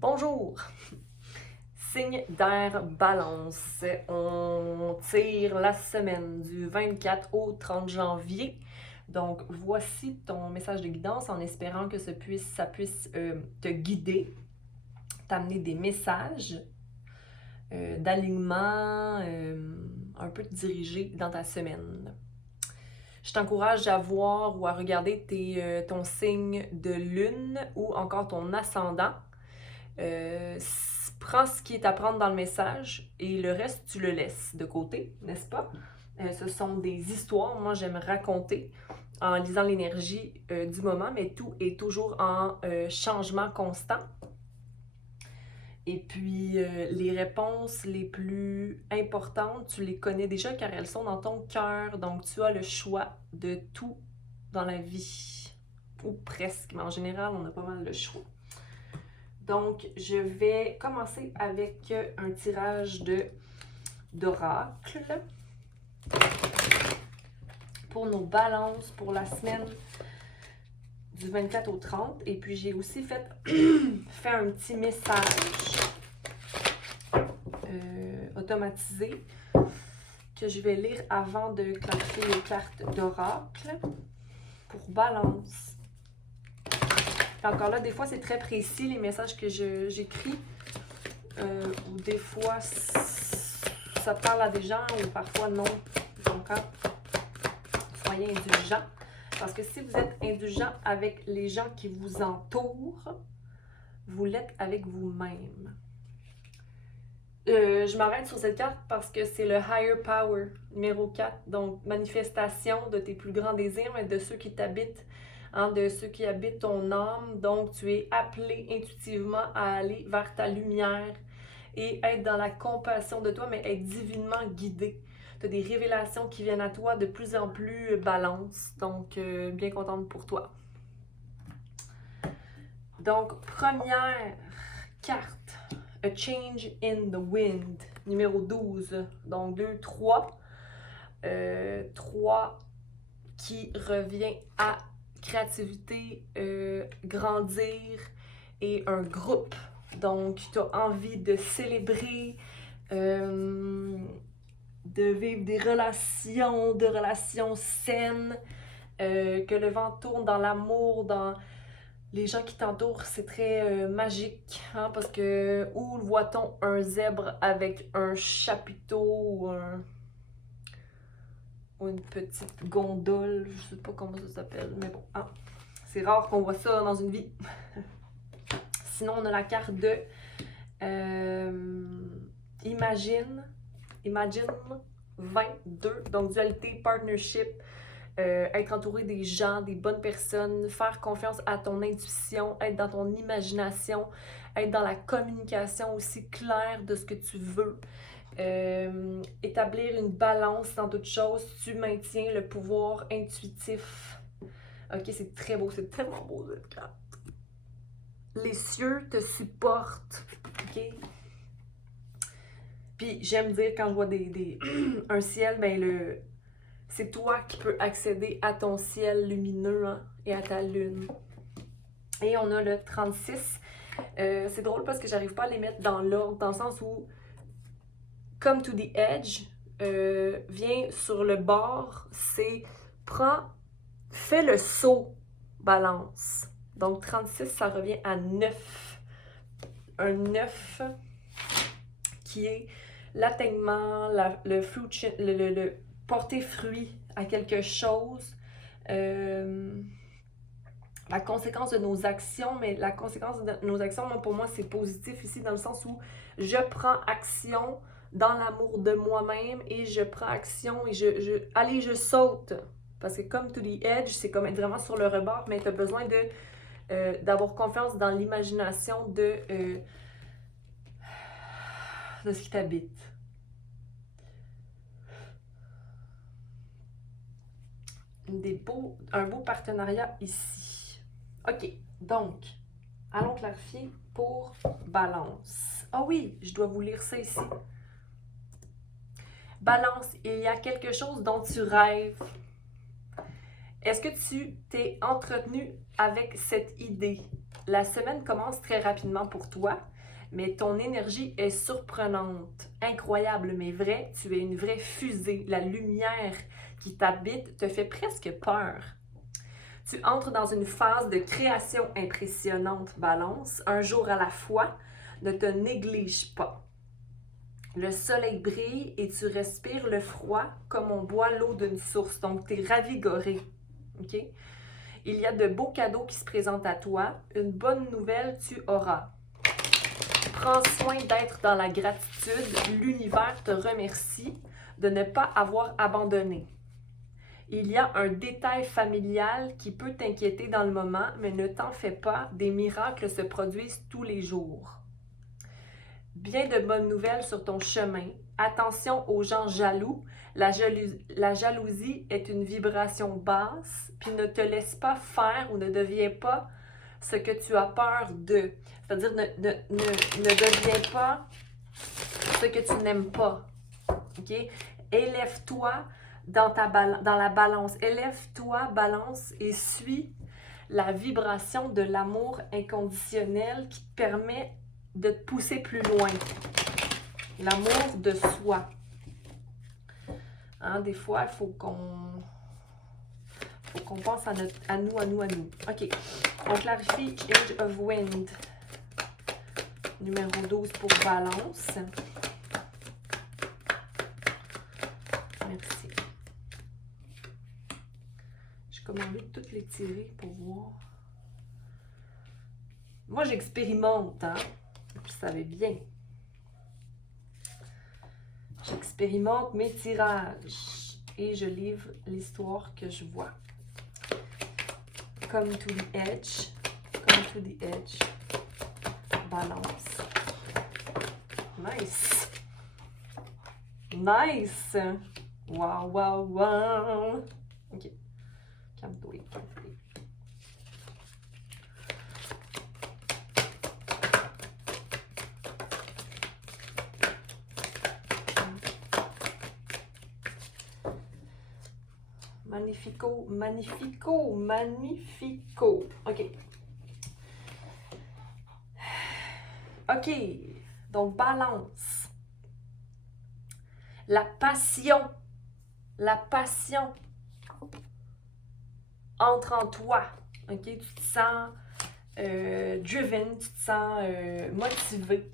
Bonjour! Signe d'air balance. On tire la semaine du 24 au 30 janvier. Donc, voici ton message de guidance en espérant que ça puisse te guider, t'amener des messages d'alignement, un peu te diriger dans ta semaine. Je t'encourage à voir ou à regarder ton signe de lune ou encore ton ascendant. Prends ce qui est à prendre dans le message et le reste, tu le laisses de côté, n'est-ce pas? Ce sont des histoires, moi j'aime raconter en lisant l'énergie du moment, mais tout est toujours en changement constant. Et puis, les réponses les plus importantes, tu les connais déjà car elles sont dans ton cœur. Donc, tu as le choix de tout dans la vie. Ou presque, mais en général, on a pas mal le choix. Donc, je vais commencer avec un tirage d'oracle pour nos balances pour la semaine du 24 au 30. Et puis, j'ai aussi fait un petit message automatisé que je vais lire avant de clarifier les cartes d'oracle pour balance. Et encore là, des fois, c'est très précis les messages que j'écris. Ou des fois, ça parle à des gens ou parfois non. Donc, soyez indulgents. Parce que si vous êtes indulgent avec les gens qui vous entourent, vous l'êtes avec vous-même. Je m'arrête sur cette carte parce que c'est le Higher Power, numéro 4. Donc, manifestation de tes plus grands désirs, mais de ceux qui t'habitent, de ceux qui habitent ton âme. Donc, tu es appelé intuitivement à aller vers ta lumière et être dans la compassion de toi, mais être divinement guidé. Tu as des révélations qui viennent à toi de plus en plus balance. Donc, bien contente pour toi. Donc, première carte. A Change in the Wind, numéro 12. Donc 2, 3. 3 qui revient à créativité, grandir et un groupe. Donc, tu as envie de célébrer, de vivre des relations saines, que le vent tourne dans l'amour, dans les gens qui t'entourent, c'est très magique, parce que où voit-on un zèbre avec un chapiteau ou une petite gondole, je sais pas comment ça s'appelle, mais bon, c'est rare qu'on voit ça dans une vie. Sinon, on a la carte de Imagine 22, donc dualité, partnership, être entouré des gens, des bonnes personnes, faire confiance à ton intuition, être dans ton imagination, être dans la communication aussi claire de ce que tu veux, établir une balance dans toute chose, tu maintiens le pouvoir intuitif. Ok, c'est très beau, c'est tellement beau cette carte. Les cieux te supportent, ok? Puis j'aime dire quand je vois un ciel, ben c'est toi qui peux accéder à ton ciel lumineux et à ta lune. Et on a le 36. C'est drôle parce que j'arrive pas à les mettre dans l'ordre, dans le sens où Come to the Edge vient sur le bord, c'est fais le saut, balance. Donc 36, ça revient à 9. Un 9 qui est l'atteignement, le porter fruit à quelque chose, la conséquence de nos actions, mais la conséquence de nos actions, pour moi, c'est positif ici, dans le sens où je prends action dans l'amour de moi-même et je prends action et je saute. Parce que comme to the edge, c'est comme être vraiment sur le rebord, mais tu as besoin d'avoir confiance dans l'imagination de ce qui t'habite. Un beau partenariat ici. OK, donc, allons clarifier pour balance. Ah oui, je dois vous lire ça ici. Balance, il y a quelque chose dont tu rêves. Est-ce que tu t'es entretenu avec cette idée? La semaine commence très rapidement pour toi, mais ton énergie est surprenante, incroyable, mais vraie. Tu es une vraie fusée. La lumière qui t'habite te fait presque peur. Tu entres dans une phase de création impressionnante, Balance, un jour à la fois. Ne te néglige pas. Le soleil brille et tu respires le froid comme on boit l'eau d'une source. Donc, tu es ravigoré. OK? Il y a de beaux cadeaux qui se présentent à toi. Une bonne nouvelle, tu auras. Prends soin d'être dans la gratitude. L'univers te remercie de ne pas avoir abandonné. Il y a un détail familial qui peut t'inquiéter dans le moment, mais ne t'en fais pas, des miracles se produisent tous les jours. Bien de bonnes nouvelles sur ton chemin. Attention aux gens jaloux. La jalousie est une vibration basse, puis ne te laisse pas faire ou ne deviens pas ce que tu as peur de. C'est-à-dire, ne deviens pas ce que tu n'aimes pas. OK? Élève-toi dans la balance. Élève-toi, Balance, et suis la vibration de l'amour inconditionnel qui te permet de te pousser plus loin. L'amour de soi. Hein, des fois, il faut qu'on pense à nous. OK. On clarifie Age of Wind. Numéro 12 pour Balance. Merci. J'ai comme envie de toutes les tirer pour voir. Moi, j'expérimente, hein. Vous savez bien. J'expérimente mes tirages et je livre l'histoire que je vois. Come to the edge. Come to the edge. Balance. Nice. Nice. Wow, wow, wow. OK. Calme-toi, calme-toi. Magnifico, magnifico, magnifico. OK. OK. Donc, Balance. La passion entre en toi. OK? Tu te sens driven, tu te sens motivé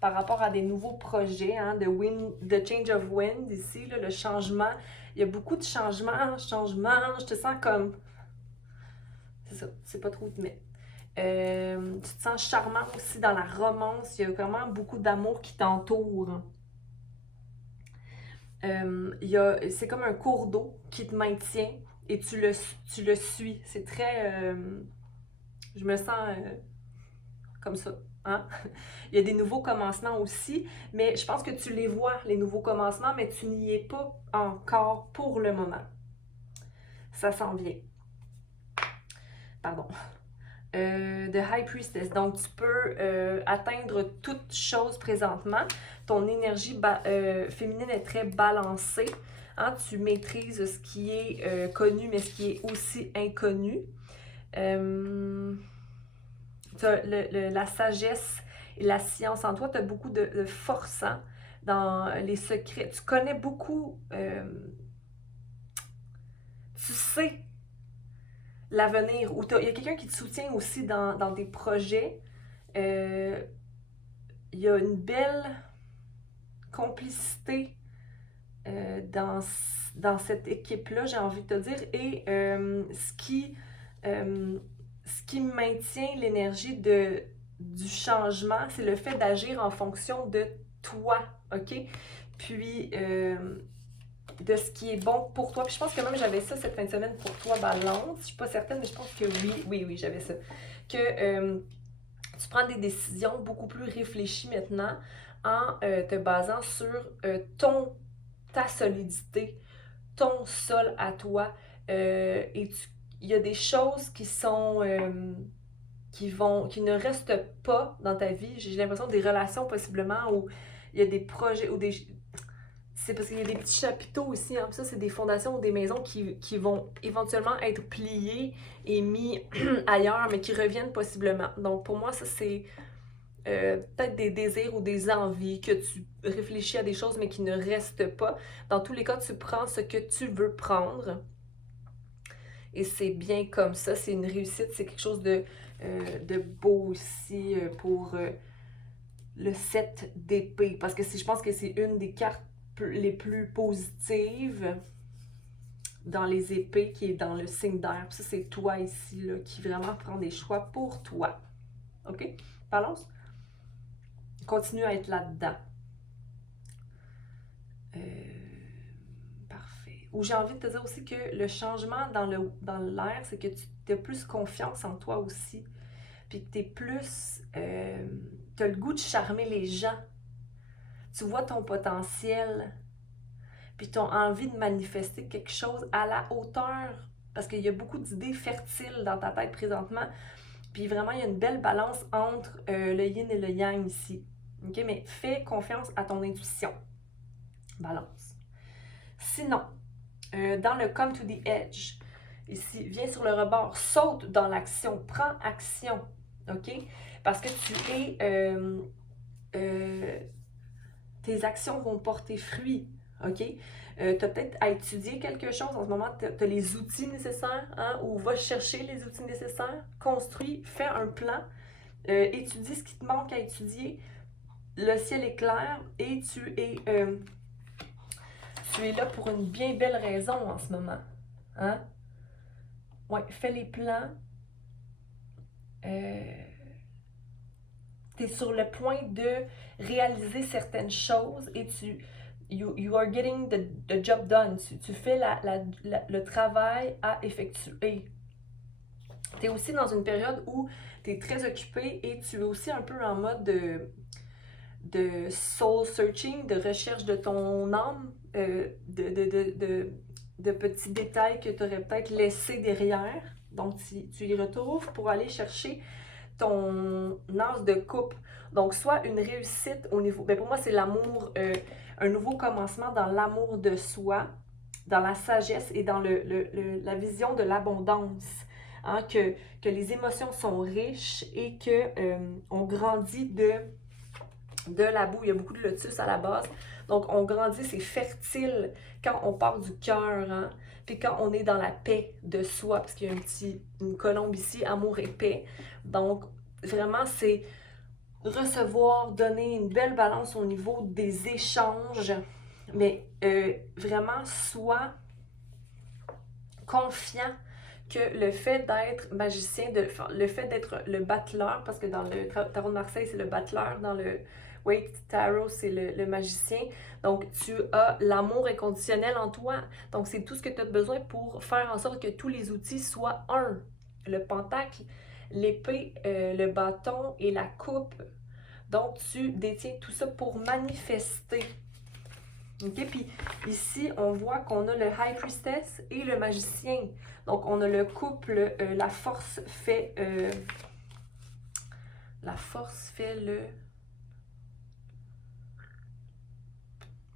par rapport à des nouveaux projets, hein, de change of wind ici, là, le changement. Il y a beaucoup de changements, je te sens comme... C'est ça, c'est pas trop où te mettre. Tu te sens charmant aussi dans la romance, il y a vraiment beaucoup d'amour qui t'entoure. C'est comme un cours d'eau qui te maintient et tu le suis. C'est très... je me sens comme ça. Hein? Il y a des nouveaux commencements aussi, mais je pense que tu les vois, les nouveaux commencements, mais tu n'y es pas encore pour le moment. Ça s'en vient. Pardon. The High Priestess. Donc, tu peux atteindre toute chose présentement. Ton énergie féminine est très balancée. Hein? Tu maîtrises ce qui est connu, mais ce qui est aussi inconnu. Tu as la sagesse et la science en toi. Tu as beaucoup de force, hein, dans les secrets. Tu connais beaucoup... tu sais l'avenir, ou il y a quelqu'un qui te soutient aussi dans tes projets. Il y a une belle complicité dans cette équipe-là, j'ai envie de te dire, et ce qui maintient l'énergie du changement, c'est le fait d'agir en fonction de toi, OK? Puis, de ce qui est bon pour toi. Puis je pense que même j'avais ça cette fin de semaine pour toi, Balance. Je suis pas certaine, mais je pense que oui, j'avais ça. Que tu prends des décisions beaucoup plus réfléchies maintenant en te basant sur ta solidité, ton sol à toi. Et il y a des choses qui sont... qui ne restent pas dans ta vie. J'ai l'impression des relations possiblement où il y a des projets ou c'est parce qu'il y a des petits chapiteaux ici. Hein. Ça, c'est des fondations ou des maisons qui vont éventuellement être pliées et mis ailleurs, mais qui reviennent possiblement. Donc, pour moi, ça, c'est peut-être des désirs ou des envies, que tu réfléchis à des choses, mais qui ne restent pas. Dans tous les cas, tu prends ce que tu veux prendre. Et c'est bien comme ça. C'est une réussite. C'est quelque chose de beau aussi pour le 7 d'épée. Parce que je pense que c'est une des cartes les plus positives dans les épées, qui est dans le signe d'air. Ça, c'est toi ici, là, qui vraiment prend des choix pour toi. OK? Balance? Continue à être là-dedans. Parfait. Ou j'ai envie de te dire aussi que le changement dans l'air, c'est que tu as plus confiance en toi aussi. Puis que tu es plus... tu as le goût de charmer les gens. Tu vois ton potentiel. Puis tu as envie de manifester quelque chose à la hauteur. Parce qu'il y a beaucoup d'idées fertiles dans ta tête présentement. Puis vraiment, il y a une belle balance entre le yin et le yang ici. OK? Mais fais confiance à ton intuition. Balance. Sinon, dans le Come to the Edge, ici, viens sur le rebord, saute dans l'action, prends action. OK? Parce que tu es... tes actions vont porter fruit. OK? Tu as peut-être à étudier quelque chose. En ce moment, tu as les outils nécessaires, hein, ou va chercher les outils nécessaires, construis, fais un plan, étudie ce qui te manque à étudier. Le ciel est clair et tu es là pour une bien belle raison en ce moment. Hein? Ouais, fais les plans. Tu es sur le point de réaliser certaines choses et you are getting the job done. Tu fais le travail à effectuer. Tu es aussi dans une période où tu es très occupé et tu es aussi un peu en mode de soul searching, de recherche de ton âme, de petits détails que tu aurais peut-être laissés derrière. Donc, tu y retrouves pour aller chercher ton as de coupe. Donc, soit une réussite au niveau... Ben pour moi, c'est l'amour, un nouveau commencement dans l'amour de soi, dans la sagesse et dans la vision de l'abondance. Hein, que les émotions sont riches et qu'on grandit de la boue. Il y a beaucoup de lotus à la base. Donc, on grandit, c'est fertile quand on part du cœur. Hein? Puis quand on est dans la paix de soi, parce qu'il y a une colombe ici, amour et paix. Donc, vraiment, c'est recevoir, donner une belle balance au niveau des échanges. Mais vraiment, sois confiant que le fait d'être magicien, le fait d'être le battleur, parce que dans le tarot de Marseille, c'est le battleur, dans le Wake Tarot, c'est le magicien. Donc, tu as l'amour inconditionnel en toi. Donc, c'est tout ce que tu as besoin pour faire en sorte que tous les outils soient un. Le pentacle, l'épée, le bâton et la coupe. Donc, tu détiens tout ça pour manifester. OK? Puis ici, on voit qu'on a le High Priestess et le magicien. Donc, on a le couple, la force fait le...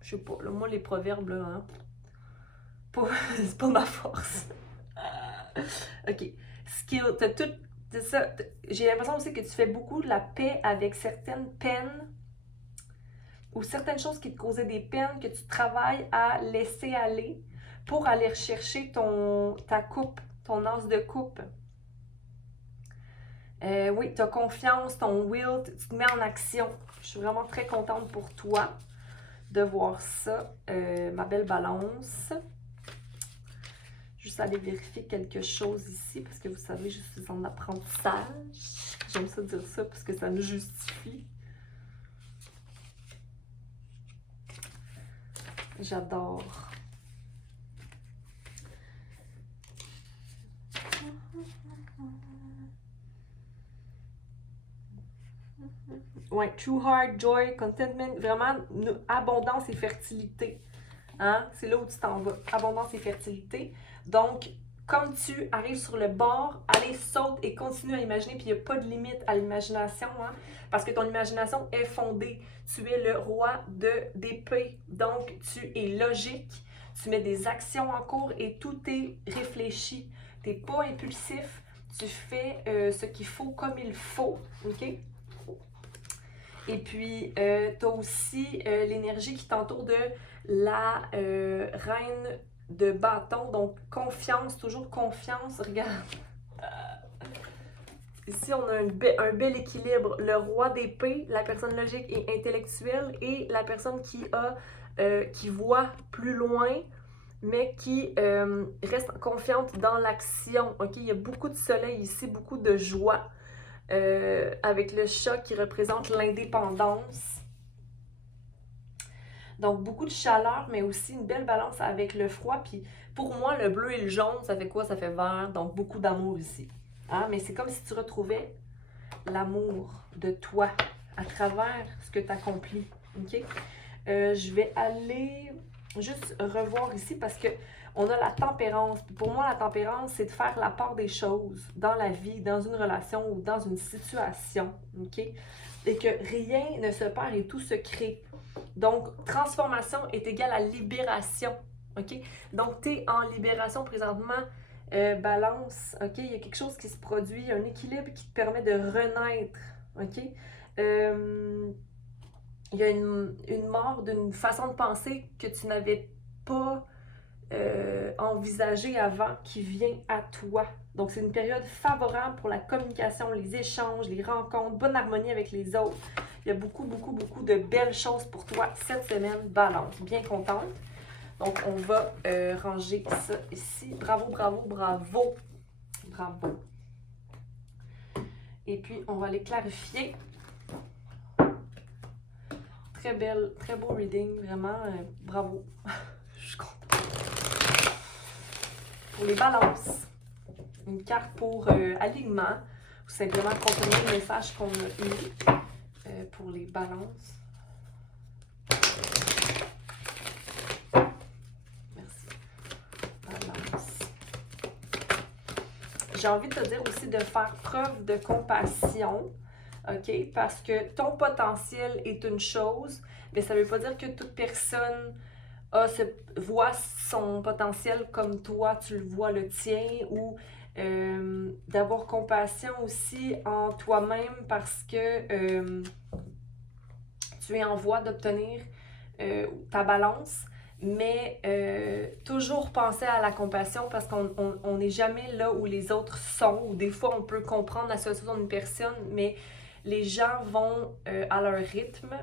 Je sais pas, là, moi, les proverbes, là, hein? C'est pas ma force. OK. Skill, t'as tout... ça. J'ai l'impression aussi que tu fais beaucoup de la paix avec certaines peines ou certaines choses qui te causaient des peines que tu travailles à laisser aller pour aller rechercher ta coupe, ton as de coupe. Oui, tu as confiance, ton will, tu te mets en action. Je suis vraiment très contente pour toi de voir ça, ma belle balance. Juste aller vérifier quelque chose ici, parce que vous savez, je suis en apprentissage. J'aime ça dire ça, parce que ça nous justifie. J'adore. Ouais, true heart, joy, contentment, vraiment abondance et fertilité. Hein? C'est là où tu t'en vas. Abondance et fertilité. Donc, comme tu arrives sur le bord, allez, saute et continue à imaginer, puis il n'y a pas de limite à l'imagination, hein, parce que ton imagination est fondée. Tu es le roi d'épée, donc tu es logique, tu mets des actions en cours et tout est réfléchi. Tu n'es pas impulsif, tu fais ce qu'il faut comme il faut, ok? Et puis, tu as aussi l'énergie qui t'entoure de la reine de bâton, donc confiance, toujours confiance, regarde. Ici, on a un bel équilibre. Le roi d'épée, la personne logique et intellectuelle, et la personne qui voit plus loin, mais qui reste confiante dans l'action. Okay? Il y a beaucoup de soleil ici, beaucoup de joie, avec le chat qui représente l'indépendance. Donc, beaucoup de chaleur, mais aussi une belle balance avec le froid. Puis, pour moi, le bleu et le jaune, ça fait quoi? Ça fait vert. Donc, beaucoup d'amour ici. Hein? Mais c'est comme si tu retrouvais l'amour de toi à travers ce que tu accomplis. OK? Je vais aller juste revoir ici parce que on a la tempérance. Pour moi, la tempérance, c'est de faire la part des choses dans la vie, dans une relation ou dans une situation. OK? Et que rien ne se perd et tout se crée. Donc, transformation est égale à libération. OK? Donc, tu es en libération présentement. Balance, OK? Il y a quelque chose qui se produit, un équilibre qui te permet de renaître. OK? Il y a une mort d'une façon de penser que tu n'avais pas envisagée avant qui vient à toi. Donc, c'est une période favorable pour la communication, les échanges, les rencontres, bonne harmonie avec les autres. Il y a beaucoup, beaucoup, beaucoup de belles choses pour toi cette semaine. Balance, bien contente. Donc, on va ranger ça ici. Bravo, bravo, bravo. Bravo. Et puis, on va aller clarifier. Très belle, très beau reading, vraiment. Bravo. Je suis contente. Pour les balances, une carte pour alignement, ou simplement contenir le message qu'on a eu pour les balances. Merci. Balance. J'ai envie de te dire aussi de faire preuve de compassion, OK? Parce que ton potentiel est une chose, mais ça ne veut pas dire que toute personne voit son potentiel comme toi, tu le vois le tien, ou d'avoir compassion aussi en toi-même parce que tu es en voie d'obtenir ta balance, mais toujours penser à la compassion parce qu'on n'est jamais là où les autres sont, ou des fois on peut comprendre la situation d'une personne, mais les gens vont à leur rythme.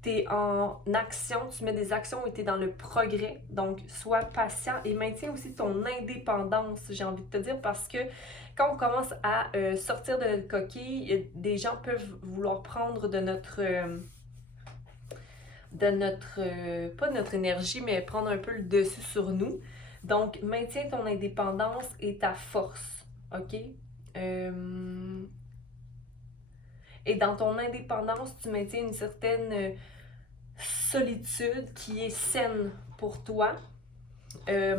Tu es en action, tu mets des actions et tu es dans le progrès. Donc, sois patient et maintiens aussi ton indépendance, j'ai envie de te dire, parce que quand on commence à sortir de notre coquille, des gens peuvent vouloir prendre de notre pas de notre énergie, mais prendre un peu le dessus sur nous. Donc, maintiens ton indépendance et ta force, OK? Et dans ton indépendance, tu maintiens une certaine solitude qui est saine pour toi. Et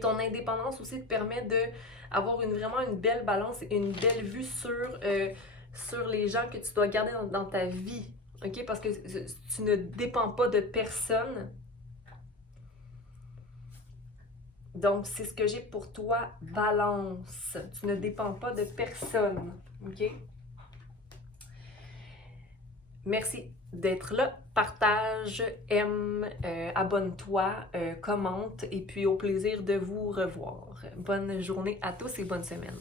ton indépendance aussi te permet d'avoir vraiment une belle balance et une belle vue sur les gens que tu dois garder dans ta vie. OK? Parce que tu ne dépends pas de personne. Donc, c'est ce que j'ai pour toi, balance. Tu ne dépends pas de personne. OK? Merci d'être là. Partage, aime, abonne-toi, commente et puis au plaisir de vous revoir. Bonne journée à tous et bonne semaine.